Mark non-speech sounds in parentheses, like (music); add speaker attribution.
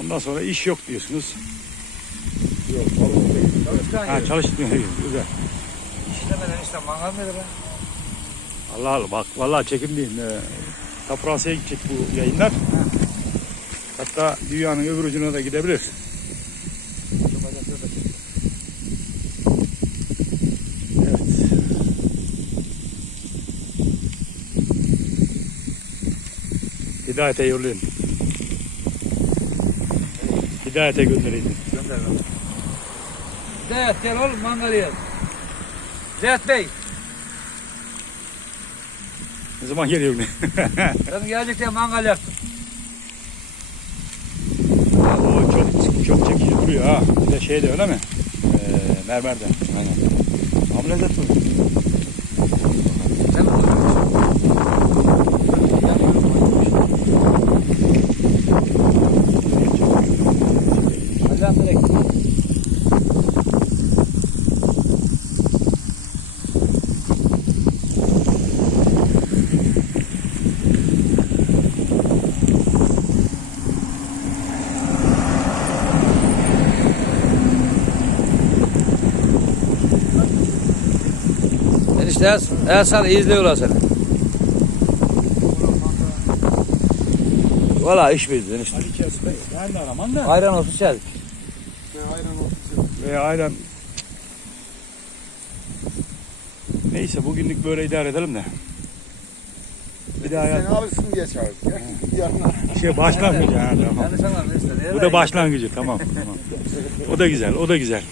Speaker 1: Ondan sonra iş yok diyorsunuz.
Speaker 2: Yok.
Speaker 3: Çalışkan
Speaker 1: Ha çalışmıyor. (laughs) Güzel.
Speaker 3: İşlemeden işte mangal mıydı be?
Speaker 1: Allah Allah bak vallahi çekimliyim. Ee, ta Fransa'ya gidecek bu yayınlar. Hatta dünyanın öbür ucuna da gidebilir. Evet. Hidayete yollayın. Hidayete gönderin.
Speaker 3: Gönder bana. Zeyt gel oğlum mangal yiyelim. Zeyt Bey.
Speaker 1: Ne zaman geliyor?
Speaker 3: Sen (laughs) gelecek diye mangal yaktım.
Speaker 1: o çok çok çekici duruyor ha. Bir de şey de öyle mi? Ee, mermerden. Aynen. Ama lezzet bu.
Speaker 3: Sen mi koyuyorsun? Allah'ım direkt. Enişte Ersan izliyorlar seni. Valla iş bildi enişte.
Speaker 1: Ali Kes Bey. Ben de araman da.
Speaker 3: Ayran olsun içerdik.
Speaker 2: Ne ayran olsun.
Speaker 1: Ve aynen. Neyse bugünlük böyle idare edelim de. Bir daha
Speaker 2: Seni
Speaker 1: ya.
Speaker 2: alırsın diye çağırdık ya. Yarına.
Speaker 1: Şey başlangıcı ha tamam.
Speaker 3: Yanlış anladın.
Speaker 1: Bu da başlangıcı tamam tamam. O da güzel o da güzel.